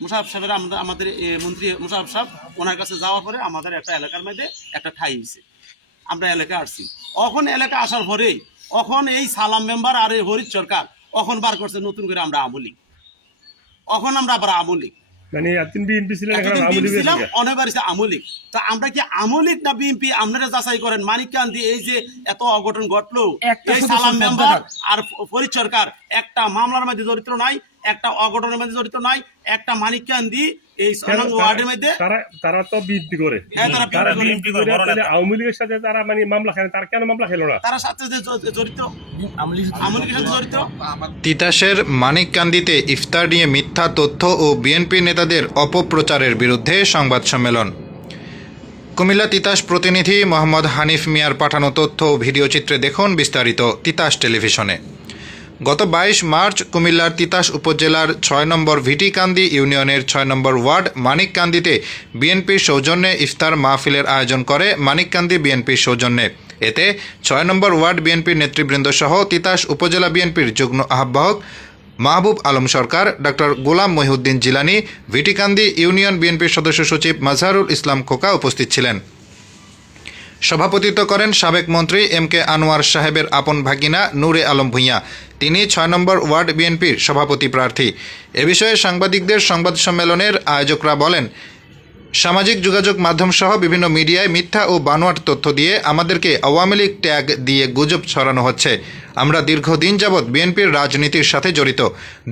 মোশাররফ সাহেবের আমাদের মন্ত্রী মোশাররফ সাহেব ওনার কাছে যাওয়ার পরে আমাদের একটা এলাকার মধ্যে একটা ঠাই হয়েছে, আমরা এলাকায় আসছি। এখন এলাকা আসার পরেই এখন এই সালাম মেম্বার আর এই হরিদ সরকার এখন বার করছে নতুন করে আমরা আমলিক, এখন আমরা আবার আমলিক মানে এতদিন বিএনপি ছিলেন, এখন আমলি ছিলাম, অনেকবার আমলিক। তো আমরা কি আমলিক না বিএনপি? আপনারা যাচাই করেন। মানিককান্দি এই যে এত অঘটন ঘটলো, এই সালাম মেম্বার আর ফরিদ সরকার একটা মামলার মধ্যে জড়িত নাই, একটা অঘটনের মধ্যে জড়িত নাই, একটা মানিককান্দি এই ওয়ার্ডের মধ্যে তারা তো বিএনপি করে, তারা বিএনপি করে আওয়ামী লীগের সাথে তারা মানে মামলা খেলেন, তার কেন মামলা খেলো না? তারা সাথে জড়িত, আমলিগের সাথে জড়িত। তিতাসের মানিককান্দিতে ইফতার নিয়ে মিথ্যা তথ্য ও বিএনপি নেতাদের অপপ্রচারের বিরুদ্ধে সংবাদ সম্মেলন। কুমিল্লা তিতাস প্রতিনিধি মোহাম্মদ হানিফ মিয়ার পাঠানো তথ্য ও ভিডিও চিত্রে দেখুন বিস্তারিত তিতাস টেলিভিশনে। গত 22 মার্চ কুমিল্লার তিতাস উপজেলার 6 নম্বর ভিটিকান্দি ইউনিয়নের 6 নম্বর ওয়ার্ড মানিককান্দিতে বিএনপির সৌজন্যে ইফতার মাহফিলের আয়োজন করে মানিককান্দি বিএনপির সৌজন্যে। এতে 6 নম্বর ওয়ার্ড বিএনপির নেতৃবৃন্দ সহ তিতাস উপজেলা বিএনপির যুগ্ম আহ্বায়ক মাহবুব আলম সরকার, ডক্টর গোলাম মহিউদ্দিন জিলানি, ভিটিকান্দি ইউনিয়ন বিএনপির সদস্য সচিব মাজহারুল ইসলাম খোকা উপস্থিত ছিলেন। সভাপতিত্ব করেন সাবেক মন্ত্রী এম কে আনোয়ার সাহেবের আপন ভাগিনা নূরে আলম ভূঁইয়া, তিনি 6 নম্বর ওয়ার্ড বিএনপির সভাপতি প্রার্থী। এ বিষয়ে সাংবাদিকদের সংবাদ সম্মেলনের আয়োজকরা বলেন, সামাজিক যোগাযোগ মাধ্যম সহ বিভিন্ন মিডিয়ায় মিথ্যা ও বানোয়াট তথ্য দিয়ে আমাদেরকে আওয়ামী লীগ ট্যাগ দিয়ে গুজব ছড়ানো হচ্ছে। আমরা দীর্ঘদিন যাবৎ বিএনপির রাজনীতির সাথে জড়িত।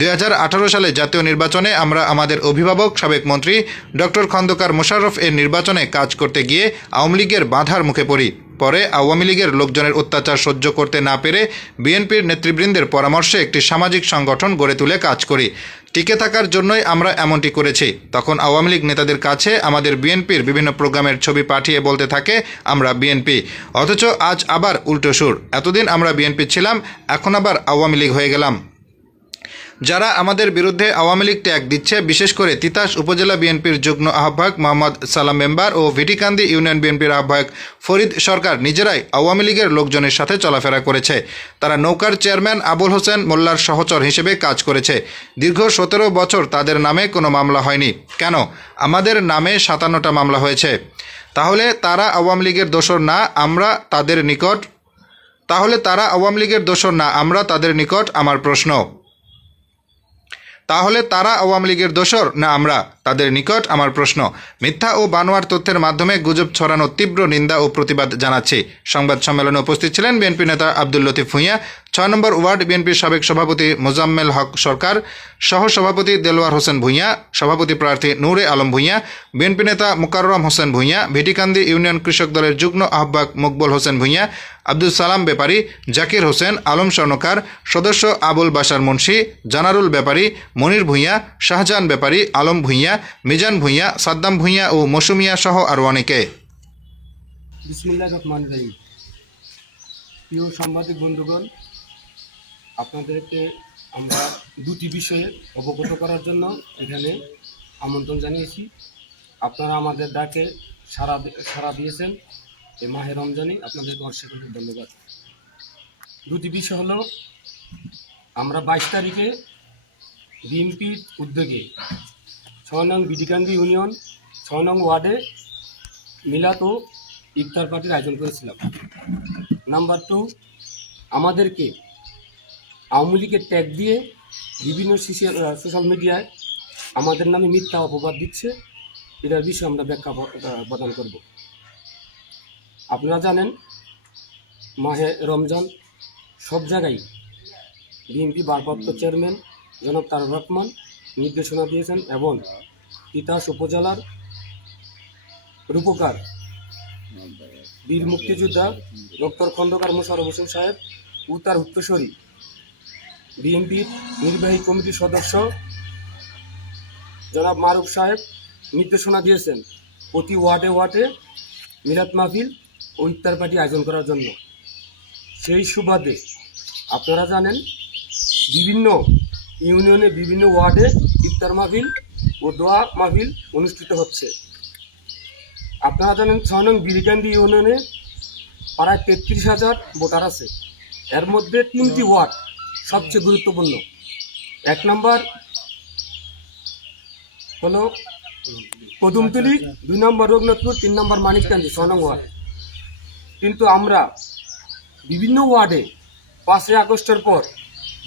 2018 সালে জাতীয় নির্বাচনে আমরা আমাদের অভিভাবক সাবেক মন্ত্রী ডক্টর খন্দকার মোশাররফ এর নির্বাচনে কাজ করতে গিয়ে আওয়ামী লীগের বাধার মুখে পড়ি। পরে আওয়ামী লীগের লোকজনের অত্যাচার সহ্য করতে না পেরে বিএনপির নেতৃবৃন্দের পরামর্শে একটি সামাজিক সংগঠন গড়ে তুলে কাজ করি। টিকে থাকার জন্যই আমরা এমনটি করেছি। তখন আওয়ামী লীগ নেতাদের কাছে আমাদের বিএনপির বিভিন্ন প্রোগ্রামের ছবি পাঠিয়ে বলতে থাকে আমরা বিএনপি, অথচ আজ আবার উল্টো সুর। এতদিন আমরা বিএনপি ছিলাম, এখন আবার আওয়ামী লীগ হয়ে গেলাম। যারা আমাদের বিরুদ্ধে আওয়ামী লীগ ট্যাগ দিচ্ছে, বিশেষ করে তিতাস উপজেলা বিএনপির যুগ্ম আহ্বায়ক মোহাম্মদ সালাম মেম্বার ও ভিটিকান্দি ইউনিয়ন বিএনপির আহ্বায়ক ফরিদ সরকার নিজেরাই আওয়ামী লীগের লোকজনের সাথে চলাফেরা করেছে। তারা নৌকার চেয়ারম্যান আবুল হোসেন মোল্লার সহচর হিসেবে কাজ করেছে। দীর্ঘ 17 বছর তাদের নামে কোনো মামলা হয়নি। কেন? আমাদের নামে 57টা মামলা হয়েছে। তাহলে তারা আওয়ামী লীগের দোসর না, আমরা তাদের নিকট আমার প্রশ্ন, তাহলে তারা আওয়ামী লীগের দোসর না আমরা তাদের নিকট আমার প্রশ্ন। মিথ্যা ও বানোয়ার তথ্যের মাধ্যমে গুজব ছড়ানোর তীব্র নিন্দা ও প্রতিবাদ জানাচ্ছি। সংবাদ সম্মেলনে উপস্থিত ছিলেন বিএনপি নেতা আব্দুল লতিফ ভূঁইয়া, 6 নম্বর ওয়ার্ড বিএনপির সাবেক সভাপতি মোজাম্মেল হক সরকার, সহ সভাপতি দেলোয়ার হোসেন ভূঁইয়া, সভাপতি প্রার্থী নূরে আলম ভূঁইয়া, বিএনপি নেতা মোকাররম হোসেন ভূঁইয়া, ভিটিকান্দি ইউনিয়ন কৃষক দলের যুগ্ম আহ্বায়ক মকবুল হোসেন ভূঁইয়া, আব্দুল সালাম ব্যাপারী, জাকির হোসেন, আলম স্বর্ণকার, সদস্য আবুল বাশার মুন্সি, জানারুল ব্যাপারী, মনির ভূঁইয়া, শাহজাহান ব্যাপারী, আলম ভূঁইয়া, মিজান ভূঁইয়া, সাদ্দাম ভূঁইয়া ও মৌসুমিয়া সহ আরও অনেকে। বিসমিল্লাহির রহমানির রহিম। প্রিয় সাংবাদিক বন্ধুগণ, আপনাদেরকে আমরা দুটি বিষয়ে অবগত করার জন্য এখানে আমন্ত্রণ জানিয়েছি। আপনারা আমাদের ডাকে সাড়া দিয়েছেন। এই মাহে রমজানে আপনাদেরকে অসংখ্য ধন্যবাদ। দুটি বিষয় হলো, আমরা 22 তারিখে বিএনপির উদ্যোগে 6 নং ভিটিকান্দি ইউনিয়ন 6 নং ওয়ার্ডে মিলাদ ও ইফতার পার্টির আয়োজন করেছিলাম। নাম্বার 2, আমাদেরকে আওয়ামী লীগের ট্যাগ দিয়ে বিভিন্ন সোশ্যাল মিডিয়ায় আমাদের নামে মিথ্যা অপবাদ দিচ্ছে। এটার বিষয়ে আমরা ব্যাখ্যা প্রদান করব। আপনারা জানেন, মাহে রমজান সব জায়গায় বিএনপি ভারপ্রাপ্ত চেয়ারম্যান জনাব তারেক রহমান নির্দেশনা দিয়েছেন এবং তিতাস উপজেলার রূপকার বীর মুক্তিযোদ্ধা ডক্টর খন্দকার মোশাররফ হোসেন সাহেব ও তার উত্তরসূরি বিএনপির নির্বাহী কমিটির সদস্য জনাব মারুফ সাহেব নির্দেশনা দিয়েছেন প্রতি ওয়ার্ডে ওয়ার্ডে মিলাদ মাহফিল ও ইফতার পার্টি আয়োজন করার জন্য। সেই সুবাদে আপনারা জানেন, বিভিন্ন ইউনিয়নে বিভিন্ন ওয়ার্ডে ইফতার মাহফিল ও দোয়া মাহফিল অনুষ্ঠিত হচ্ছে। আপনারা জানেন, 6 নং ভিটিকান্দি ইউনিয়নে প্রায় 33,000 ভোটার আছে। এর মধ্যে 3টি ওয়ার্ড সবচেয়ে গুরুত্বপূর্ণ। 1 নম্বর হলো কদমতলি, 2 নম্বর রঘুনাথপুর, 3 নম্বর মানিককান্দি, 6 নং ওয়ার্ড। কিন্তু আমরা বিভিন্ন ওয়ার্ডে 5ই আগস্টের পর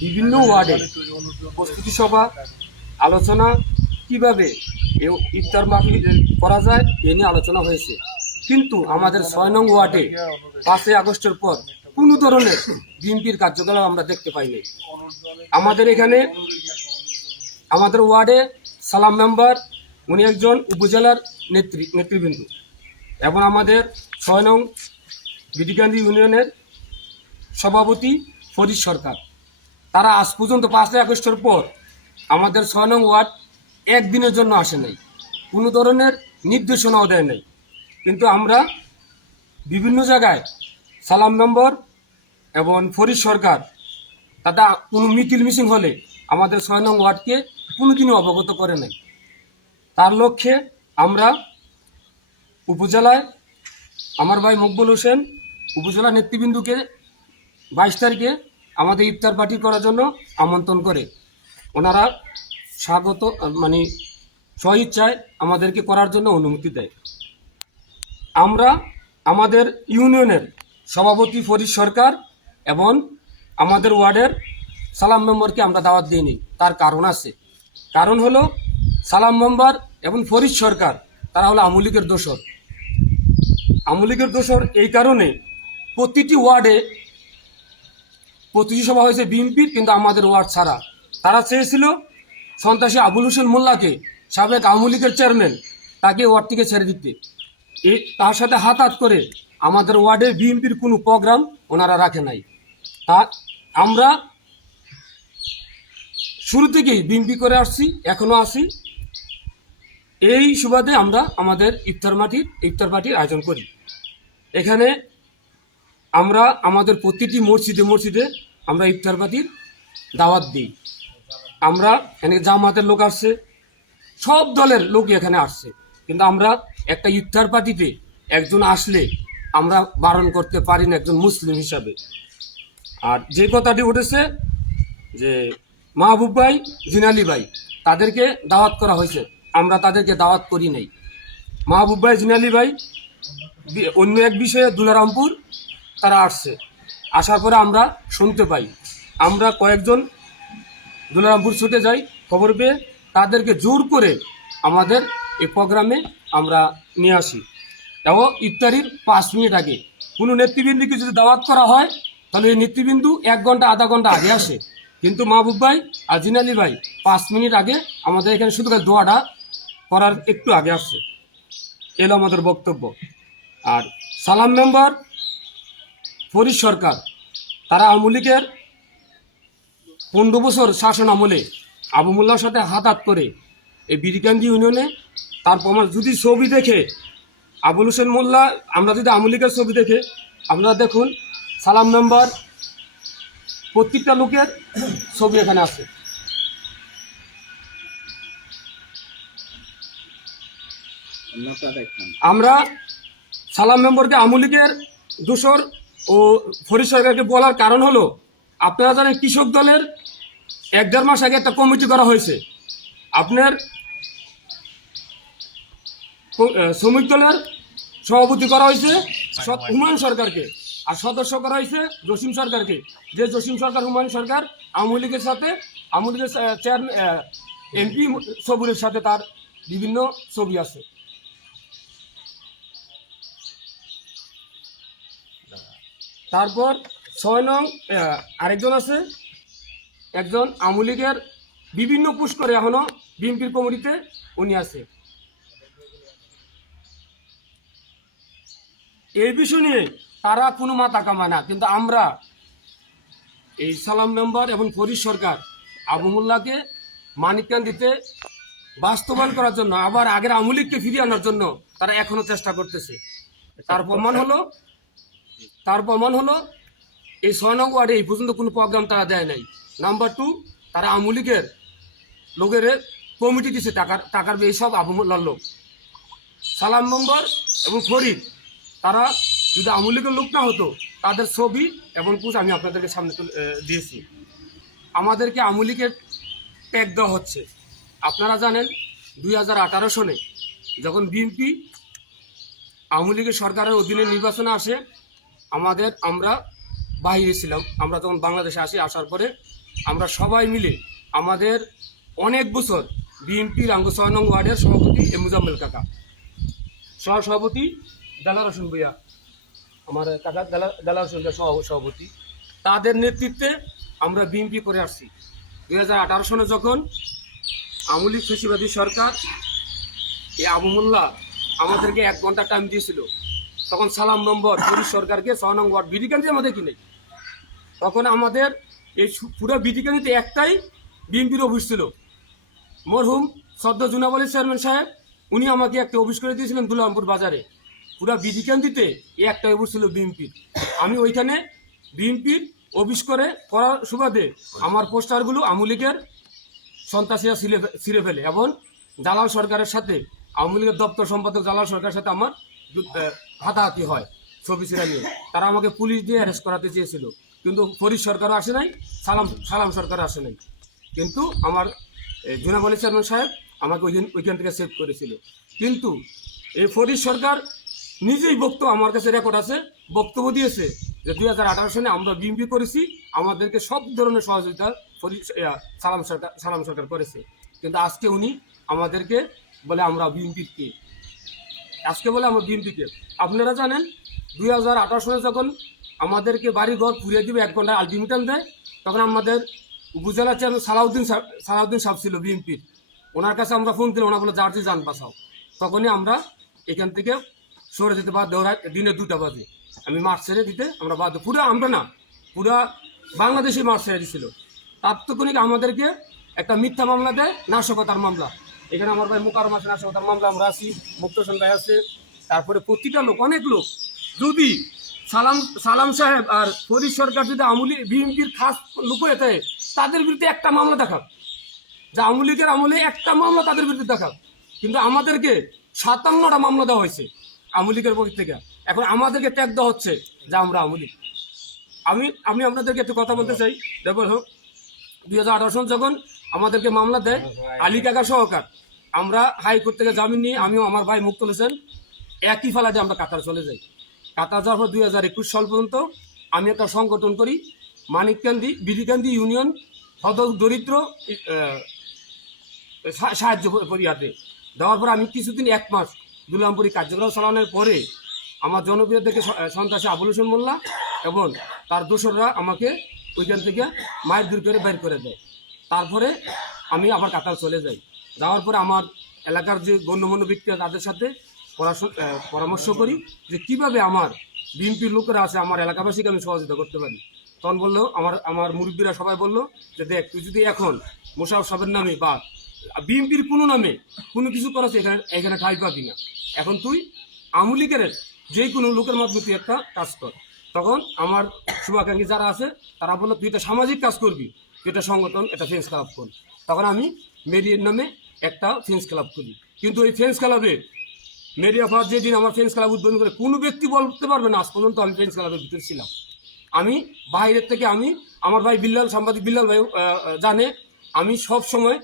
বিভিন্ন ওয়ার্ডে প্রস্তুতি সভা, আলোচনা, কিভাবে ইফতার মাহফিল করা যায় এ নিয়ে আলোচনা হয়েছে। কিন্তু আমাদের 6 নং ওয়ার্ডে 5ই আগস্টের পর কোনো ধরনের বিএনপির কার্যকলাপ আমরা দেখতে পাইনি। আমাদের এখানে আমাদের ওয়ার্ডে সালাম মেম্বার, উনি একজন উপজেলার নেতৃবৃন্দ, এবং আমাদের 6 নং বিডিকান্দি ইউনিয়নের সভাপতি ফরিদ সরকার, তারা আজ পর্যন্ত 5ই আগস্টের পর আমাদের 6 নং ওয়ার্ড একদিনের জন্য আসে নাই, কোনো ধরনের নির্দেশনাও দেয় নাই। কিন্তু আমরা বিভিন্ন জায়গায় সালাম মেম্বার এবং ফরিদ সরকার তারা কোনো মিটিং মিছিল হলে আমাদের 6 নং ওয়ার্ডকে কোনোদিনই অবগত করে নাই। তার লক্ষ্যে আমরা উপজেলায় আমার ভাই মকবুল হোসেন উপজেলা নেতৃবৃন্দকে 22 তারিখে আমাদের ইফতার পার্টি করার জন্য আমন্ত্রণ করে। ওনারা স্বাগত মানে স্বইচ্ছায় আমাদেরকে করার জন্য অনুমতি দেয়। আমরা আমাদের ইউনিয়নের সভাপতি ফরিদ সরকার এবং আমাদের ওয়ার্ডের সালাম মেম্বারকে আমরা দাওয়াত দিইনি। তার কারণ আছে। কারণ হলো সালাম মেম্বার এবং ফরিদ সরকার তারা হলো আওয়ামী লীগের দোসর। আওয়ামী লীগের দোসর এই কারণে প্রতিটি ওয়ার্ডে প্রতিটি সভা হয়েছে বিএনপির, কিন্তু আমাদের ওয়ার্ড ছাড়া। তারা চেয়েছিল সন্ত্রাসী আবুল হোসেন মোল্লাকে, সাবেক আওয়ামী লীগের চেয়ারম্যান, তাকে ওয়ার্ড থেকে ছেড়ে দিতে। তার সাথে হাত করে আমাদের ওয়ার্ডে বিএনপির কোনো প্রোগ্রাম ওনারা রাখে নাই। তা আমরা শুরু থেকেই বিএনপি করে আসছি, এখনো আসি। এই সুবাদে আমরা আমাদের ইফতার পার্টির আয়োজন করি। এখানে আমরা আমাদের প্রতিটি মসজিদে আমরা ইফতার পার্টির দাওয়াত দিই। আমরা এখানে জামাতের লোক আসছে, সব দলের লোকই এখানে আসছে, কিন্তু আমরা একটা ইফতার পার্টিতে একজন আসলে আমরা বারণ করতে পারি না একজন মুসলিম হিসাবে। আর যে কথাটি উঠেছে যে মাহবুব ভাই, জিনালি ভাই, তাদেরকে দাওয়াত করা হয়েছে, আমরা তাদেরকে দাওয়াত করি নাই। মাহবুব ভাই, জিনালি ভাই অন্য এক বিষয়ে দুলারামপুর তারা আসছে। আসার পরে আমরা শুনতে পাই, আমরা কয়েকজন দুলারামপুর ছুটে যাই, খবর পেয়ে তাদেরকে জোর করে আমাদের এই প্রোগ্রামে আমরা নিয়ে আসি। এবং ইফতারির 5 মিনিট আগে কোনো নেতৃবৃন্দকে যদি দাওয়াত করা হয় তাহলে এই নেতৃবৃন্দু 1 ঘন্টা আধা ঘন্টা আগে আসে, কিন্তু মাহবুব ভাই আর জিনালি ভাই 5 মিনিট আগে আমাদের এখানে শুধু দোয়াটা করার একটু আগে আসছে। এলো আমাদের বক্তব্য। আর সালাম মেম্বার ফরিদ সরকার তারা আওয়ামী লীগের 15 বছর শাসন আমলে আবু মোল্লার সাথে হাত করে এই বিডিকান্দি ইউনিয়নে তার প্রমাণ যদি ছবি দেখে আবুল হোসেন মোল্লা, আমরা যদি আওয়ামী লীগের ছবি দেখে আপনারা দেখুন, সালাম মেম্বার প্রত্যেকটা লোকের ছবি এখানে আছে। আমরা সালাম মেম্বারকে আওয়ামী লীগের দোসর ও ফরিদ সরকারকে বলার কারণ হলো, আপনারা জানেন কৃষক দলের 1-1.5 মাস আগে একটা কমিটি করা হয়েছে, আপনার শ্রমিক দলের সভাপতি করা হয়েছে হুমায়ুন সরকারকে, আর সদস্য করা হয়েছে জসিম সরকারকে। যে জসিম সরকার, হুমায়ুন সরকার আওয়ামী লীগের সাথে, আওয়ামী লীগের চেয়ারম্যান এমপি সবুরের সাথে তার বিভিন্ন ছবি আছে। তারপর 6 নং আরেকজন আছে, একজন আওয়ামী লীগের বিভিন্ন পোস্ট করে এখনো বিএনপির কমিটিতে উনি আছে। এই বিষয় নিয়ে তারা কোনো মাথা কামায় না, কিন্তু আমরা এই সালাম মেম্বার এবং ফরিদ সরকার আবু মোল্লাকে মানিককান্দিতে বাস্তবায়ন করার জন্য, আবার আগের আওয়ামী লীগকে ফিরিয়ে আনার জন্য তারা এখনো চেষ্টা করতেছে। তার প্রমাণ হলো এই 6 নং ওয়ার্ডে এই পর্যন্ত কোনো প্রোগ্রাম তারা দেয় নাই। নাম্বার 2, তারা আওয়ামী লীগের লোকের কমিটি দিচ্ছে, টাকার এইসব আবু মোল্লার লোক। সালাম মেম্বার এবং ফরিদ তারা যদি আওয়ামী লীগের লোক না হতো, তাদের ছবি এবং পুজ আমি আপনাদেরকে সামনে দিয়েছি। আমাদেরকে আওয়ামী লীগের ট্যাগ দেওয়া হচ্ছে। আপনারা জানেন 2018 সনে যখন বিএনপি আওয়ামী লীগের সরকারের অধীনে নির্বাচনে আসে, আমরা বাইরে ছিলাম। আমরা তখন বাংলাদেশে আসার পরে আমরা সবাই মিলে আমাদের অনেক বছর বিএনপির 6 নং ওয়ার্ডের সভাপতি মুজাম্মেল কাকা, সহসভাপতি দেলার হোসেন ভূঁইয়া, আমার কাকা দেলার হোসেন সভাপতি, তাদের নেতৃত্বে আমরা বিএনপি করে আসছি। 2018 সনে যখন আওয়ামী লীগ ফ্যাসিবাদী সরকার এই আবু মোল্লা আমাদেরকে 1 ঘন্টা টাইম দিয়েছিল, তখন সালাম নম্বর পুলিশ সরকারকে 6 নং ওয়ার্ড বিডিকান্দি আমাদের কিনে, তখন আমাদের এই পুরো বিডিকান্দিতে একটাই বিএনপির অফিস ছিল। মরহুম সদ্য জুনাব আলী চেয়ারম্যান সাহেব উনি আমাকে একটা অফিস করে দিয়েছিলেন দুলামপুর বাজারে। পুরো বিডিকান্দিতে এই একটা অফিস ছিল বিএনপির। আমি ওইখানে বিএনপির অফিস করে করার সুবাদে আমার পোস্টারগুলো আওয়ামী লীগের সন্ত্রাসীরা ছিঁড়ে ফেলে এবং জালাল সরকারের সাথে, আওয়ামী লীগের দপ্তর সম্পাদক জালাল সরকারের সাথে আমার হাতাহাতি হয় ছবি ছিঁড়া নিয়ে। তারা আমাকে পুলিশ দিয়ে অ্যারেস্ট করাতে চেয়েছিল, কিন্তু ফরিদ সরকারও আসে নাই, সালাম সরকারও আসে নাই। কিন্তু আমার জুনাব আলী চেয়ারম্যান সাহেব আমাকে ওইখান থেকে সেভ করেছিল। কিন্তু এই ফরিদ সরকার নিজেই আমার কাছে রেকর্ড আছে, বক্তব্য দিয়েছে যে 2018 সনে আমরা বিএনপি করেছি, আমাদেরকে সব ধরনের সহযোগিতা সালাম সরকার করেছে। কিন্তু আজকে উনি আমাদেরকে বলে আমরা বিএনপির কে, আজকে বলে আমরা বিএনপিকে। আপনারা জানেন 2018 সনে যখন আমাদেরকে বাড়ি ঘর পুড়িয়ে দিবে 1 ঘন্টা আলটিমেটাম দেয়, তখন আমাদের উপজেলা চেয়ারম্যান সালাউদ্দিন সাহেব ছিল বিএনপির, ওনার কাছে আমরা ফোন দিলাম, ওনা বলে যার যে যান বাঁচাও। তখনই আমরা এখান থেকে সরে যেতে বাধ্য, দিনে 2টা বাজে আমি মাঠ ছেড়ে দিতে আমরা বাধ্য। পুরা বাংলাদেশে মাঠ ছেড়ে দিছিল। তাৎক্ষণিক আমাদেরকে একটা মিথ্যা মামলা দেয়, নাশকতার মামলা। এখানে আমার ভাই মোকাররম আছে, নাশকতার মামলা আমরা আছি, মুক্ত হোসেন ভাই আছে, তারপরে প্রতিটা লোক, অনেক লোক। যদি সালাম সাহেব আর ফরিদ সরকার যদি আমলি বিএনপির খাস লোক হয়ে থাকে, তাদের বিরুদ্ধে একটা মামলা দেখাক, যে আওয়ামী লীগের আমলে একটা মামলা তাদের বিরুদ্ধে দেখাক। কিন্তু আমাদেরকে 57টা মামলা দেওয়া হয়েছে আওয়ামী লীগের পক্ষ থেকে। এখন আমাদেরকে ট্যাগ দেওয়া হচ্ছে যে আমরা আওয়ামী লীগ। আমি আপনাদেরকে একটু কথা বলতে চাই। দেখো 2018 সন যখন আমাদেরকে মামলা দেয় আলী কাকা সহকার, আমরা হাইকোর্ট থেকে জামিন নিয়ে আমিও আমার ভাই মুক্তল হোসেন একই ফেলাতে আমরা কাতার চলে যাই। কাতার যাওয়ার পর 2021 সাল পর্যন্ত আমি একটা সংগঠন করি, মানিককান্দি বিডিকান্দি ইউনিয়ন হত দরিদ্র সাহায্য পরিহাতে। দেওয়ার পর আমি কিছুদিন 1 মাস দুলামপুরি কার্যক্রম চালানোর পরে আমার জনপ্রিয় থেকে সন্ত্রাসী আবুল হোসেন মোল্লা এবং তার দোসররা আমাকে ওইখান থেকে মায়ের দূর করে বের করে দেয়। তারপরে আমি আবার কাতার চলে যাই। যাওয়ার পরে আমার এলাকার যে গণ্যমান্য ব্যক্তি তাদের সাথে পরামর্শ করি যে কিভাবে আমার বিএনপির লোকেরা আছে, আমার এলাকাবাসীকে আমি সহযোগিতা করতে পারি। তখন বললো আমার মুরব্বীরা সবাই বললো যে দেখ, তুই যদি এখন মোশাররফ সাহেবের নামে বা বিএনপির কোনো নামে কোনো কিছু করাস এখানে ঠাঁই পাবি না, এখন তুই আওয়ামী লীগের যে কোনো লোকের মাধ্যমে তুই একটা কাজ কর। তখন আমার শুভাকাঙ্ক্ষী যারা আছে তারা বললো তুই এটা সামাজিক কাজ করবি, তুই এটা সংগঠন, এটা ফ্রেন্ডস ক্লাব কর। তখন আমি মেরিয়ার নামে একটা ফ্রেন্ডস ক্লাব করি। কিন্তু এই ফ্রেন্ডস ক্লাবে মেরিয়া ফার যেদিন আমার ফ্রেন্ডস ক্লাব উদ্বোধন করে কোনো ব্যক্তি বলতে পারবে না আজ পর্যন্ত আমি ফ্রেন্ডস ক্লাবের ভিতরে ছিলাম। আমি বাইরের থেকে আমার ভাই বিল্লাল, সাংবাদিক বিল্লাল ভাই জানে, আমি সব সময়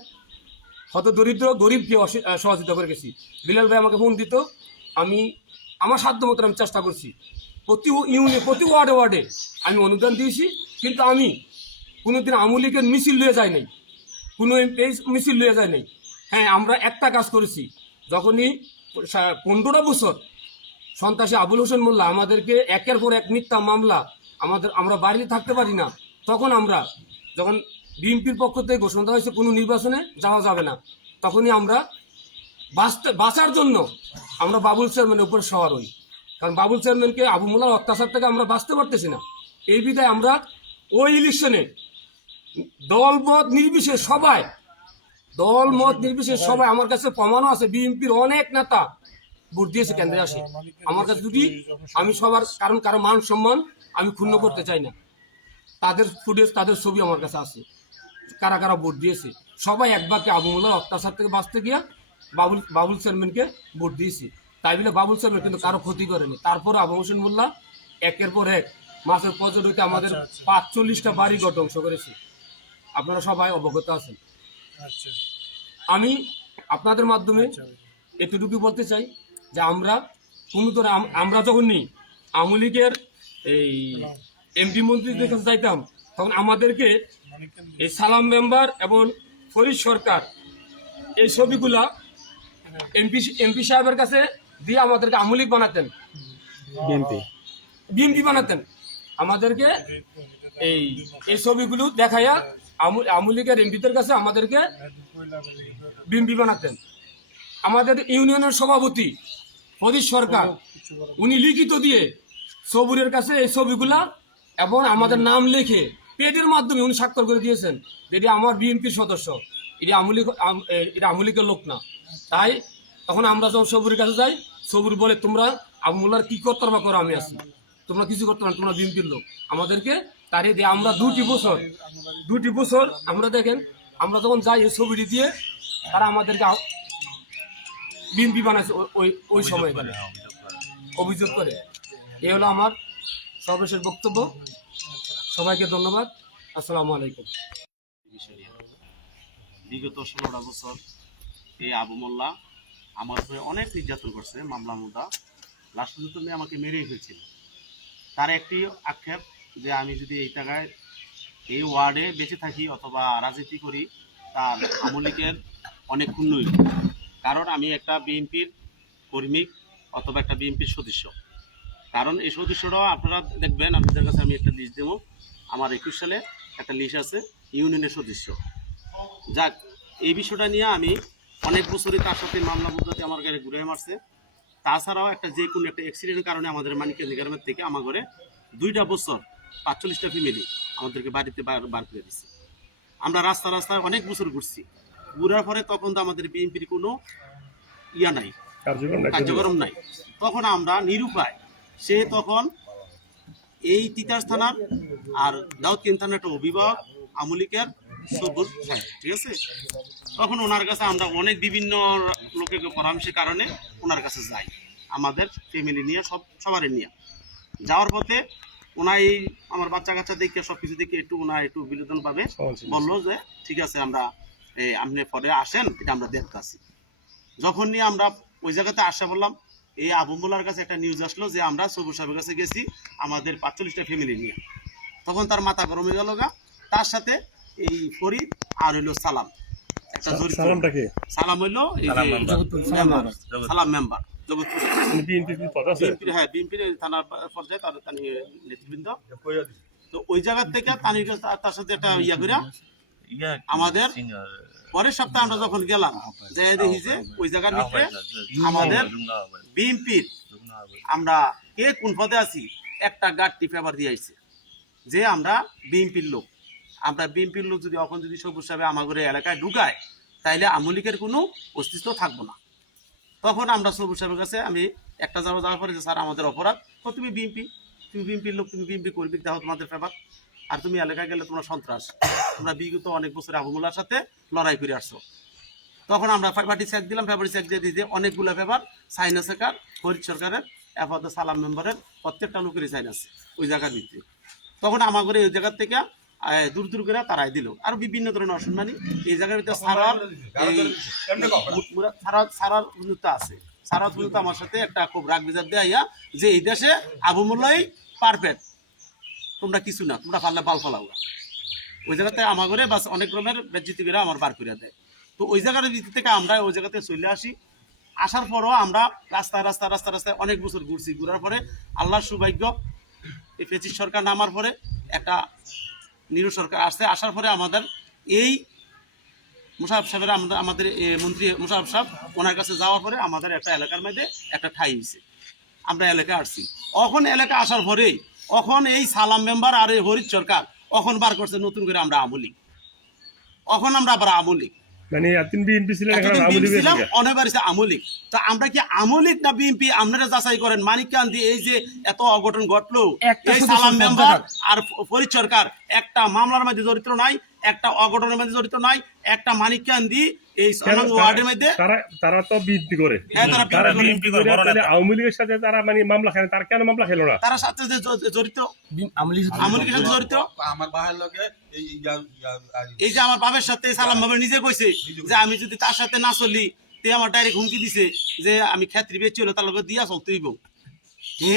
হত দরিদ্র গরিবকে সহযোগিতা করে গেছি। বিলাল ভাই আমাকে ফোন দিত, আমি আমার সাধ্য মতো আমি চেষ্টা করছি। প্রতি ইউনিয়নে প্রতি ওয়ার্ডে আমি অনুদান দিয়েছি। কিন্তু আমি কোনোদিন আওয়ামী লীগের মিছিল লয়ে যাই নাই, কোনো মিছিল লয়ে যায় নাই। হ্যাঁ, আমরা একটা কাজ করেছি, যখনই 15টা বছর সন্ত্রাসী আবুল হোসেন মোল্লা আমাদেরকে একের পর এক মিথ্যা মামলা, আমরা বাড়িতে থাকতে পারি না, তখন আমরা যখন বিএনপির পক্ষ থেকে ঘোষণা দেওয়া হয়েছে কোনো নির্বাচনে যাওয়া যাবে না, তখনই আমরা বাঁচার জন্য আমরা বাবুল চেয়ারম্যানের উপর সওয়ার হই। কারণ বাবুল চেয়ারম্যানকে আবু মোল্লার অত্যাচার থেকে আমরা বাঁচতে পারতেছি না। এই বিধায় আমরা ওই ইলেকশনে দল মত নির্বিশেষে সবাই আমার কাছে প্রমাণও আছে, বিএনপির অনেক নেতা ভোট দিয়েছে কেন্দ্রে আসে আমার কাছে। যদি আমি সবার কারো মান সম্মান আমি ক্ষুণ্ণ করতে চাই না, তাদের ফুটেজ তাদের ছবি আমার কাছে আছে, কারা কারা ভোট দিয়েছে। সবাই এক বাক্যে আবু মোল্লার অত্যাচার থেকে বাঁচতে গিয়া বাবুল চেয়ারম্যানকে ভোট দিয়েছি। তাই বলে বাবুল চেয়ারম্যান কিন্তু কারো ক্ষতি করেনি। তারপর আবু হোসেন মোল্লা একের পর এক মাসের পর্যন্ত আমাদের 45টা বাড়ি ঘর ধ্বংস করেছে, আপনারা সবাই অবগত আছেন। আমি আপনাদের মাধ্যমে এতটুকু বলতে চাই যে আমরা আমরা যখন নিই আওয়ামী লীগের এই এমপি মন্ত্রীদের কাছে যাইতাম, তখন আমাদেরকে এই সালাম মেম্বার এবং ফরিদ সরকার এই ছবিগুলা এমপি সাহেবের কাছে দিয়ে আমাদেরকে আওয়ামী লীগ বানাতেন, বিএনপি বানাতেন। আমাদেরকে এই ছবিগুলো দেখাইয়া আওয়ামী লীগের এমপিদের কাছে আমাদেরকে বিএনপি বানাতেন। আমাদের ইউনিয়নের সভাপতি ফরিদ সরকার উনি লিখিত দিয়ে সবুরের কাছে এই ছবিগুলা এবং আমাদের নাম লিখে পেজের মাধ্যমে উনি স্বাক্ষর করে দিয়েছেন, এটি আমার বিএনপির সদস্য, এটি আওয়ামী লীগের লোক না। তাই তখন আমরা যখন সবুরের কাছে যাই, সবুর বলে তোমরা আবুল্লার কি করতে পারবা করো, আমি আছি, তোমরা কিছু করতে পারো, তোমরা বিএনপির লোক। আমাদেরকে তাড়িয়ে দিয়ে আমরা 2 বছর আমরা দেখেন, আমরা যখন যাই এই ছবিটি দিয়ে তারা আমাদেরকে বিএনপি বানাইছে ওই সময় অভিযোগ করে। এই হলো আমার সর্বশেষ বক্তব্য। সবাইকে ধন্যবাদ। আসসালামু আলাইকুম। বিগত 16টা বছর এই আবু মোল্লা আমার উপরে অনেক নির্যাতন করছে, মামলা মুদ্রা, লাস্ট পর্যন্ত আমাকে মেরেই ফেলছিল। তার একটি আক্ষেপ যে আমি যদি এই জায়গায় এই ওয়ার্ডে বেঁচে থাকি অথবা রাজনীতি করি, তার আওয়ামী লীগের অনেক উন্নয়ন, কারণ আমি একটা বিএনপির কর্মী অথবা একটা বিএনপির সদস্য। কারণ এই সদস্যরাও আপনারা দেখবেন, আপনাদের কাছে আমি একটা লিস্ট দেবো, আমার 21 সালে একটা লিস্ট আছে ইউনিয়নের সদস্য। যাক, এই বিষয়টা নিয়ে আমি অনেক বছরই তার সাথে মামলা মুদ্রাতে আমার গাড়ি ঘুরে মারছে। তাছাড়াও একটা যে কোনো একটা অ্যাক্সিডেন্টের কারণে আমাদের মানিকগঞ্জ গ্রামের থেকে আমার ঘরে 2টা বছর 45টা ফ্যামিলি আমাদেরকে বাড়িতে বার করে দিচ্ছে। আমরা রাস্তায় অনেক বছর ঘুরছি, ঘুরার পরে তখন তো আমাদের বিএনপির কোনো নাই, কার্যক্রম নাই। তখন আমরা নিরুপায়, সে তখন এই তিতাস থানার আর দাউদকান্দি থানার একটা অভিভাবক আওয়ামী লীগের সবুজ সাহেব, ঠিক আছে। তখন ওনার কাছে আমরা অনেক বিভিন্ন লোকের পরামর্শের কারণে ওনার কাছে যাই, আমাদের ফ্যামিলি নিয়ে সবারই নিয়ে যাওয়ার পথে ওনা এই আমার বাচ্চা কাচ্চা দেখে সব কিছু দেখে একটু বিনোদন পাবে, বললো যে ঠিক আছে আমরা আপনি পরে আসেন, এটা আমরা দেখতে আসি। যখন নিয়ে আমরা ওই জায়গাতে আসা বললাম, এই আবু মোল্লার কাছে একটা নিউজ আসলো যে আমরা সবুজ সাহেবের কাছে গেছি আমাদের 45টা ফ্যামিলি নিয়ে। তখন তার মাথা গরম হয়ে গেল গা। তার সাথে এই ফরিদ আর হইলো সালাম, একটা সালাম হইলো এই সালাম মেম্বার বিএনপির থানার পর্যায়ে তার নেতৃবৃন্দ। তো ওই জায়গা থেকে তার সাথে একটা ইয়া করে আমাদের পরের সপ্তাহে আমরা যখন গেলাম, যাই দেখি যে ওই জায়গার ভিতরে আমাদের বিএনপির আমরা কে কোন পদে আছি একটা গাড়ি পেপার দিয়ে আইছে যে আমরা বিএনপির লোক। আমরা বিএনপির লোক যদি এখন যদি সবুজ সাহেব আমাদের এলাকায় ঢুকায়, তাইলে আওয়ামী লীগের কোনো অস্তিত্ব থাকবো না। তখন আমরা সবুজ সাহেবের কাছে আমি একটা যাওয়ার পরে যে স্যার আমাদের অপরাধ, তুমি বিএনপির লোক, তুমি বিএনপি করবি, দেখো তোমাদের পেপার, আর তুমি এলাকায় গেলে তোমরা সন্ত্রাস, তোমরা বিগত অনেক বছর আবু মোল্লার সাথে লড়াই করে আসছো। তখন আমরা পেপারটি চেক দিলাম, পেপারটি চেক দিয়ে দিতে অনেকগুলো পেপার সাইন আছে, কার ফরিদ সরকারের এফাদ সালাম মেম্বারের প্রত্যেকটা লোকেরই সাইন আছে ওই জায়গার ভিতরে। তখন আমার ঘরে ওই জায়গার থেকে দূর করে তারাই দিল। আর বিভিন্ন ধরনের অসম্মানী এই জায়গার ভিতরে সারার আছে, সারা আমার সাথে একটা খুব রাগ বিজার দেয়া যে এই দেশে আবু মোল্লাই পারফেক্ট, তোমরা কিছু না, তোমরা পারলে পাল ফলাও। ওই জায়গাতে আমার ঘরে বাস অনেক রকমের বেজ্জিতি করে আমার বার করে দেয়। তো ওই জায়গার ভিতর থেকে আমরা ওই জায়গাতে চলে আসি। আসার পরও আমরা রাস্তায় অনেক বছর ঘুরছি। ঘুরার পরে আল্লাহর সৌভাগ্য, এই ফেসিস সরকার নামার পরে একটা নিরু সরকার আসছে। আসার পরে আমাদের এই মুশারফ সাহেবের আমাদের মন্ত্রী মুশারফ সাহেব, ওনার কাছে যাওয়ার পরে আমাদের একটা এলাকার মধ্যে একটা ঠাই হয়েছে, আমরা এলাকায় আসছি। এখন এলাকা আসার পরেই এখন এই সালাম মেম্বার আর এই ফরিদ সরকার এখন বার করছে নতুন করে আমরা আওয়ামী লীগ। এখন আমরা আবার আওয়ামী লীগ মানে আওয়ামী লীগ। তো আমরা কি আওয়ামী লীগ না বিএনপি? আপনারা যাচাই করেন। মানিককান্দি এই যে এত অঘটন ঘটলো, এই সালাম মেম্বার আর ফরিদ সরকার একটা মামলার মধ্যে জড়িত নাই, একটা অঘটনের মধ্যে জড়িত নাই, একটা মানিককান্দি এই 6 নং ওয়ার্ডের মধ্যে তারা তো বিএনপি করে, হ্যাঁ, তারা তারা বিএনপি বিএনপি করে, তাহলে আওয়ামী লীগের সাথে তারা মানে মামলা খেলে, তার কেন মামলা খেলো না? তারা সাথে যে জড়িত, আমলিকের সাথে জড়িত। আমার বাহার লগে এই যে আমার বাবার সাথে সালাম বাবা নিজে কইছে যে আমি যদি তার সাথে না চলি তে আমার ডাইরেক্ট হুমকি দিছে যে আমি ক্ষেত্রে বেচি হলো তার লগে দিয়া চলতেইব।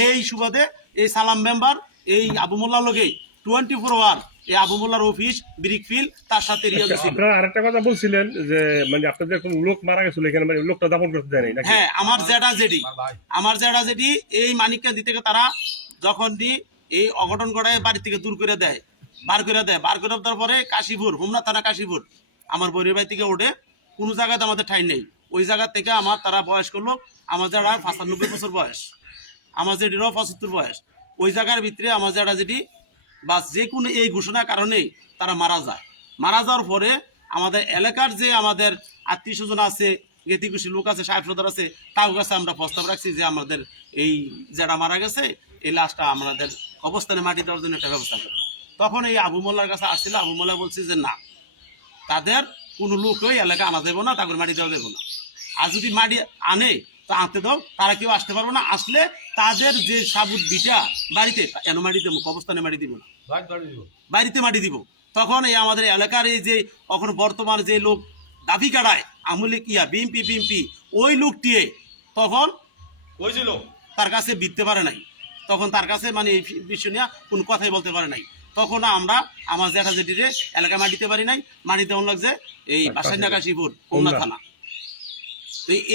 এই সুবাদে এই সালাম মেম্বার এই আবু মোল্লার লগে 24 আওয়ার এই আবু মোল্লার অফিস ব্রিক ফিল তার সাথে রিয়া দিছিল। আপনারা আরেকটা কথা বলছিলেন যে মানে আপনাদের কোন লোক মারা গেছিল এখানে, মানে লোকটা দাফন করতে দেয় নাই নাকি? হ্যাঁ, আমার জেডা জেডি এই মানিককান্দি থেকে তারা যখন এই অঘটন ঘটায় বাড়ি থেকে দূর করে দেয়, বার করে দেওয়ার পরে কাশীপুর, হোমনা থানা কাশীপুর আমার বইয়ের বাড়ি থেকে ওঠে, কোনো জায়গাতে আমাদের ঠাই নেই। ওই জায়গা থেকে আমার তারা বয়স করলো, আমার যারা 95 বছর বয়স, আমার জেডিরও 75 বয়স। ওই জায়গার ভিতরে আমার যারা যেটি বা যে কোনো এই ঘোষণার কারণেই তারা মারা যায়। মারা যাওয়ার পরে আমাদের এলাকার যে আমাদের আত্মীয় স্বজন আছে, গেতিকুশি লোক আছে, সাহেব সদর আছে, তার কাছে আমরা প্রস্তাব রাখছি যে আমাদের এই যারা মারা গেছে এই লাশটা আমাদের অবস্থানে মাটি দেওয়ার জন্য একটা ব্যবস্থা করি। তখন এই আবু মোল্লার কাছে আসছিল, আবু মোল্লা বলছে যে না, তাদের কোনো লোকই এলাকা আনা যাবো না, তাদের মাটি দেওয়া যাবো না। আর যদি মাটি আনে তো আনতে দাও, তারা কেউ আসতে পারবো না, আসলে তাদের যে সাবুত বিটা বাড়িতে এন মাটি দেবো, অবস্থানে মাটি দিব না, বাড়িতে মাটি দিব। তখন এই আমাদের এলাকার এই যে এখন বর্তমান যে লোক দাবি কাড়ায় আমলে বিএমপি ওই লোকটিয়ে তখন তার কাছে বিততে পারে নাই, তখন তার কাছে মানে এই বিষয় নিয়ে কোনো কথাই বলতে পারে নাই। তখন আমরা আমার জেঠা জেঠিরে এলাকা মাটিতে পারি নাই, মাটিতে দেওয়ান লাগছে এই বাসাইনা কাশীপুর হোমনা থানা।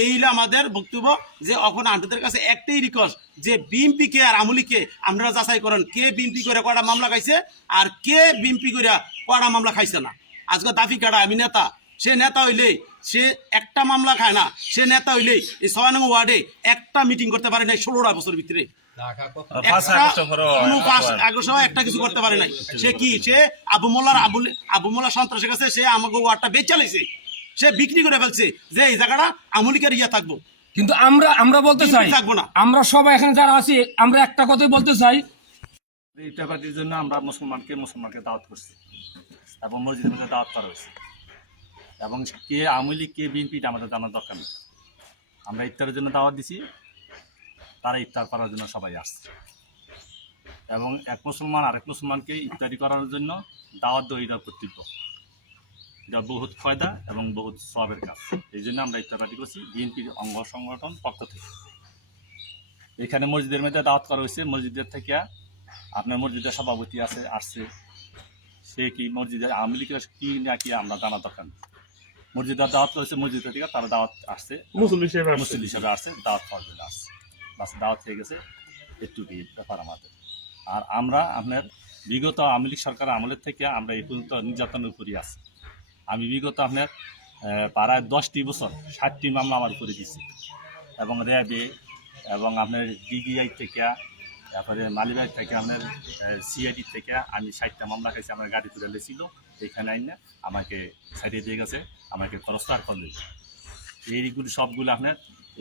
এই আমাদের বক্তব্য যে এখন আন্টিদের কাছে একটাই রিকোয়েস্ট যে বিএমপি কে আর আমলিকে আপনারা যাচাই করেন কে বিএমপি করে কয়টা মামলা খাইছে আর কে বিএমপি করে কয়টা মামলা খাইছে না। আজকে দাবি কাটা আমি নেতা, সে নেতা হইলে সে একটা মামলা খায় না, সে নেতা হইলে এই 6 নং ওয়ার্ডে একটা মিটিং করতে পারে নাই 16টা বছর ভিতরে, একটা কিছু করতে পারে নাই। সে কি, সে আবু মোল্লার সন্ত্রাসের কাছে সে আমাকে ওয়ার্ডটা বেচ চালাইছে, সে বিক্রি করে ফেলছে যে এই জায়গাটা আমলিকের ইয়া থাকবো। কিন্তু আমরা বলতে চাই, থাকবো না, আমরা সবাই এখানে যারা আছি আমরা একটা কথাই বলতে চাই, ইফতার পার্টির জন্য আমরা মুসলমানকে দাওয়াত করছি এবং মসজিদের মধ্যে দাওয়াত করা হয়েছে, এবং কে আওয়ামী লীগ কে বিএনপিটা আমাদের জানার দরকার নেই। আমরা ইফতারের জন্য দাওয়াত দিছি, তারা ইফতার করার জন্য সবাই আসছে, এবং এক মুসলমান আরেক মুসলমানকে ইফতারি করার জন্য দাওয়াত দেওয়া এটা কর্তব্য, এটা বহুত ফায়দা এবং বহুত সওয়াবের কাজ। এই জন্য আমরা ইফতার পার্টি করছি বিএনপির অঙ্গ সংগঠন পক্ষ থেকে। এখানে মসজিদের মধ্যে দাওয়াত করা হয়েছে, মসজিদের থেকে আপনার মসজিদের সভাপতি আসছে, সে কি মসজিদের আওয়ামী লীগের কি না কি আমরা জানার দরকার নেই। মসজিদের দাওয়াত করেছে, মসজিদের থেকে তারা দাওয়াত আসছে, মুসলিম হিসেবে আসছে, দাওয়াত খাওয়ার জন্য আসছে, বাস দাওয়াত হয়ে গেছে, একটুকি ব্যাপার আমাদের। আর আমরা আপনার বিগত আওয়ামী লীগ সরকার আমলের থেকে আমরা এই পর্যন্ত নির্যাতনের উপরই আছি। আমি বিগত আপনার প্রায় 10টি বছর 60টি মামলা আমার উপরে দিচ্ছি, এবং র্যাবে এবং আপনার ডিবিআই থেকে, তারপরে মালিবাগ থেকে, আপনার সিআইডি থেকে আমি 60টা মামলা খাইছি। আমার গাড়ি তুলে লেছিল, এইখানে আইনা আমাকে সাইডে দিয়ে গেছে, আমাকে খরস্তার করলে। এইগুলো সবগুলো আপনার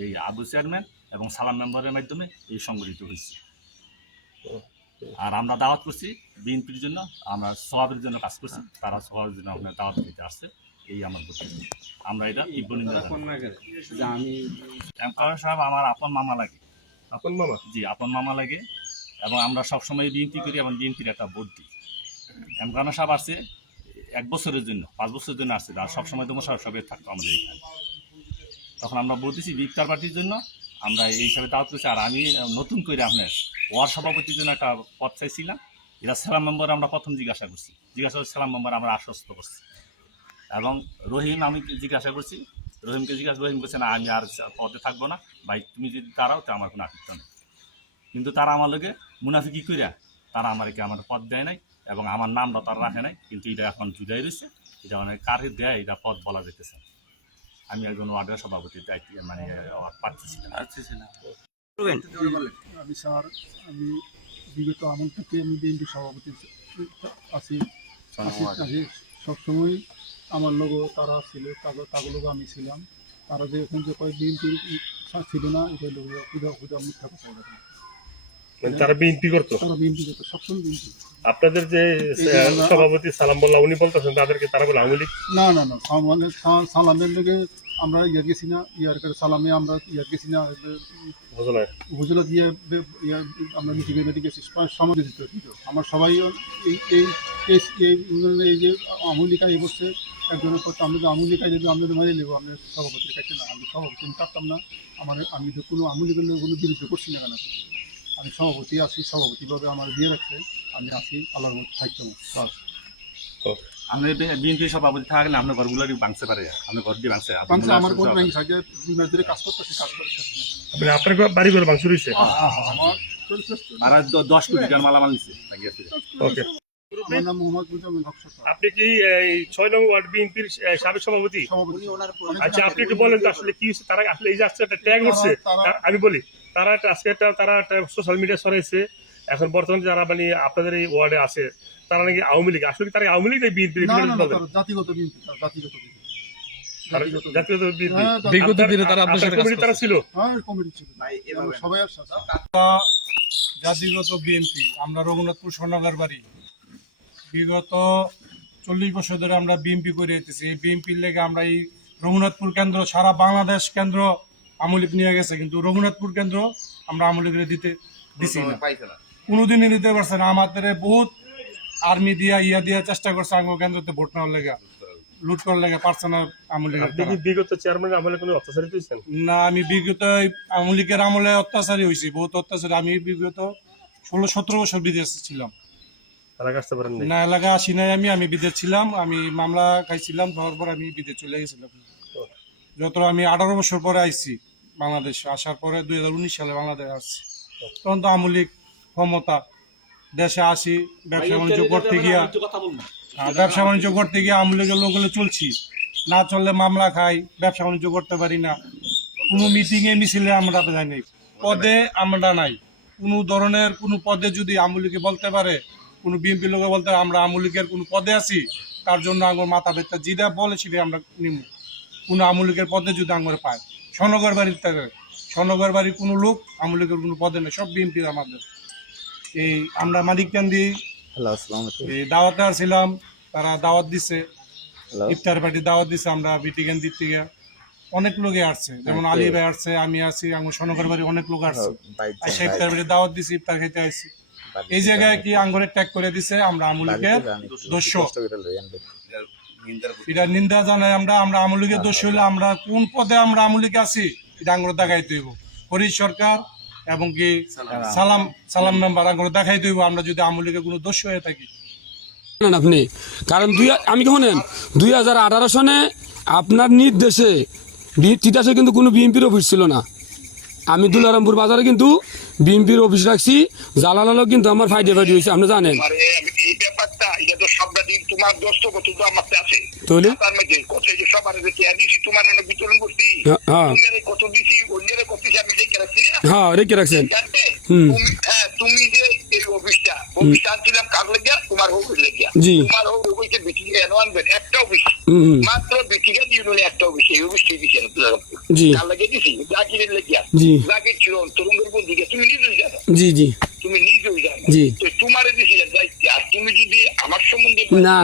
এই আবু চেয়ারম্যান এবং সালাম মেম্বারের মাধ্যমে এই সংগঠিত হয়েছে। আর আমরা দাওয়াত করছি বিএনপির জন্য, আমরা সওয়াবের জন্য কাজ করছি, তারা সওয়াবের জন্য আপনার দাওয়াত দিতে আসছে, এই আমার বক্তব্য। আমরা এটা তীব্র নিন্দা জানাই। সাহেব আমার আপন মামা লাগে, আপন মামা, জি আপন মামা লাগে, এবং আমরা সবসময় বিএনপি করি এবং বিএনপির একটা ভোট দিই। এমকানা সাহেব আসছে 1 বছরের জন্য, 5 বছরের জন্য আসছে, আর সবসময় তো মোশাররফ সাহেব থাকতো আমাদের এখানে। তখন আমরা বলতেছি ইফতার পার্টির জন্য আমরা এই হিসাবে দাওয়াত করছি। আর আমি নতুন করে আপনার ওয়ার্ড সভাপতির জন্য একটা পদ চাইছিলাম, এটা সালাম মেম্বার আমরা প্রথম জিজ্ঞাসা করছি, সালাম মেম্বার আমরা আশ্বস্ত করছি, এবং রহিম আমি জিজ্ঞাসা করছি, রহিম করছে না আমি আর পদে থাকবো না ভাই, তুমি যদি দাঁড়াও তো আমার কোনো আপত্তি নেই। কিন্তু তারা আমার লোকে মুনাফিকি করিয়া তারা আমাকে আমার পদ দেয় নাই, এবং আমার নামটা তারা রাখে নাই। কিন্তু এটা এখন জুড়াই রয়েছে, এটা অনেক কারে দেয় এটা পদ বলা যেতেছে। আমি একজন ওয়ার্ডের সভাপতির দায়িত্ব মানে প্রার্থী ছিলাম। আমি বিগত আমল থেকে আমি বিএনপি সভাপতি আছি, সবসময় আমার লোক তারা ছিল, তাদের লোক আমি ছিলাম। তারা যে এখন যে কয়েক বিএনপি ছিল না, এটা লোক মিথ্যা কথা বলে। মানে তারা বিএনপি করতো। তারা বিএনপি করতো, সবসময় বিএনপি। আপনাদের যে সভাপতি সালাম মোল্লা উনি বলতেছেন তাদেরকে তারা বলে আওয়ামী লীগ। না না না, সালামের লেগে আমরা ইয়ার গেছি না, সালামে আমরা ইয়ার গেছি না, হুজুরা দিয়ে আমরা মিটিংয়ে গেছি, সমাধি দিতে। আমার সবাই এই যে আমলিকা এই বসছে একজনের করতে, আমরা আমলিকা যদি আমাদের মারি নেবো, আপনার সভাপতির কাছে না, আমি সভাপতি পারতাম না। আমি তো কোনো আমলিকের কোনো বিরুদ্ধে করছি না কেন, আমি সভাপতি আছি, সভাপতিভাবে আমার দিয়ে রাখছে, আমি আছি, আল্লাহর মধ্যে থাকতাম। আপনি বিএনপি সভাপতি থাকলে আপনার ঘরগুলো ভাঙতে পারে, আপনি ঘর দিয়ে ভাঙছে আমার কোন ব্যাংক সাহায্যে 2 মাস ধরে কাজ করতেছে, কাজ করে মানে আপনার বাড়ি ঘর ভাঙচুর হয়েছে। আমার আর 10 কোটি টাকার মালামাল নিচ্ছে। ওকে, আমার নাম মোহাম্মদ মুজাম্মিল হক সরকার। আপনি কি এই 6 নং ওয়ার্ড বিএনপির সাবেক সভাপতি? আচ্ছা, আপনি একটু বলেন তো আসলে কি হচ্ছে, তারা আসলে এই যে আজকে একটা ট্যাগ হচ্ছে, আমি বলি তারা একটা সোশ্যাল মিডিয়া ছড়াইছে, এখন বর্তমানে যারা মানে আপনাদের এই ওয়ার্ডে আছে তারা নাকি আওয়ামী লীগ, আসলে কি তারা আওয়ামী লীগ বিএনপি? জাতিগত বিএনপি, জাতীয় বিএনপি বিগত দিনে তারা আপনার সাথে কাজ কমিটি তারা ছিল। হ্যাঁ কমিটি ছিল, সবাই আসছে। জাতিগত বিএনপি, আমরা রঘুনাথপুর স্বর্ণকার বাড়ি বিগত 40 বছর ধরে আমরা বিএনপি করে যেতেছি। এই বিএনপির লেগে আমরা এই রঘুনাথপুর কেন্দ্র, সারা বাংলাদেশ কেন্দ্র আমলিক নিয়ে গেছে, কিন্তু রঘুনাথপুর কেন্দ্র আমরা আমলিকের দিছি না, কোনোদিনই দিতে পারছে না। আমাদের বহুত আর্মি দিয়া চেষ্টা করছে আঙ্গ কেন্দ্রতে ভোট নেওয়ার লেগে, লুট করার লেগে, পারছে না আমলিকের। বিগত চেয়ারম্যান আমলে কোনো অত্যাচারিত হয়েছেন না, আমি বিগত আমলিকের আমলে অত্যাচারী হয়েছি, বহুত অত্যাচারী। আমি বিগত 16-17 বছর বিদেশে ছিলাম, না এলাকা আসি নাই, আমি বিদেশ ছিলাম, আমি মামলা খাইছিলাম, তারপর আমি বিদেশ চলে গেছিলাম। যত আমি 18 বছর পরে আইছি বাংলাদেশ, আসার পরে 2019 সালে বাংলাদেশ আসছি, তখন তো আমলিক ক্ষমতা, দেশে আসি ব্যবসা বাণিজ্য করতে গিয়া, আমলিকের লোকগুলো চলছি, না চললে মামলা খাই, ব্যবসা বাণিজ্য করতে পারি না, কোনো মিটিংয়ে মিছিলে আমরা যাই নাই, পদে আমরা নাই, কোনো ধরনের কোনো পদে যদি আমলিকে বলতে পারে, কোনো বিএনপি লোকে বলতে পারে আমরা আমলিকের কোনো পদে আছি, তার জন্য আমার মাথা ব্যথা, যেটা বলে সেটা আমরা নিব। কোনো আমলিকের পদে যদি আমার পায়, স্বর্ণকার বাড়ির থেকে, স্বর্ণকার বাড়ির কোনো লোক আমলিকের কোনো পদে নেই, সব বিএনপির আমাদের। এই আমরা মানিককান্দি এই দাওয়াতে আসছিলাম, তারা দাওয়াত দিছে, ইফতার পার্টি দাওয়াত দিছে, আমরা বিটিকান্দির থেকে অনেক লোকে আসছে, যেমন আলী ভাই আসছে, আমি আছি, আমার স্বর্ণকার বাড়ি অনেক লোক আসছে, সেই ইফতার পার্টি দাওয়াত দিছি, ইফতার খেতে আসছি। এই জায়গায় কি আঙ্গরে ট্যাগ করে দিছে আমরা আমলিকের দোষ, এটা নিন্দা জানাই। আমরা আমলিকের দোষ হইলে আমরা কোন পদে আমরা আমলিকে আছি এটা আঙ্গরে দেখাই দিব, হরিশ সরকার এবং কি সালাম মেম্বার আঙ্গরে দেখাই দিব আমরা যদি আমলিকে কোনো দোষ হয়ে থাকি। আপনি কারণ আমি শোনেন 2018 সনে আপনার নির্দেশে তিতাসে কিন্তু কোনো বিএনপির অফিস ছিল না, আমি দুলারামপুর বাজারে কিন্তু বিএনপির অফিস রাখছি, জালালালো কিন্তু আমার ফাইডে হয়েছে, আপনি জানেন। এই ব্যাপারটা এটা তো সবদিন তোমার দোস্ত কত তো আমার আছে, তাহলে তার মধ্যে কত যে সবার যে দিছি তোমার এনে বিতরণ করছি, তুমি কত দিছি অন্যের কত আমি রেখে রাখছি না, হ্যাঁ রেখে রাখছেন। তুমি যে এই অফিসটা ছিলাম কার লেগে, তোমার অফিস লেগে, তোমার অফিসে বিটিকে এনে আনবেন একটা অফিস, মাত্র বিটিকে ইউনিয়নে একটা অফিস, এই অফিসটি দিছি কার লেগে দিছি, জাকিরের লেগে, জাকির ছিল তরুণের কোন দিকে, তুমি নিজেই জানো, তুমি নিজেই জানো, তোমার দিছি, আর তুমি যদি আমার সম্বন্ধে না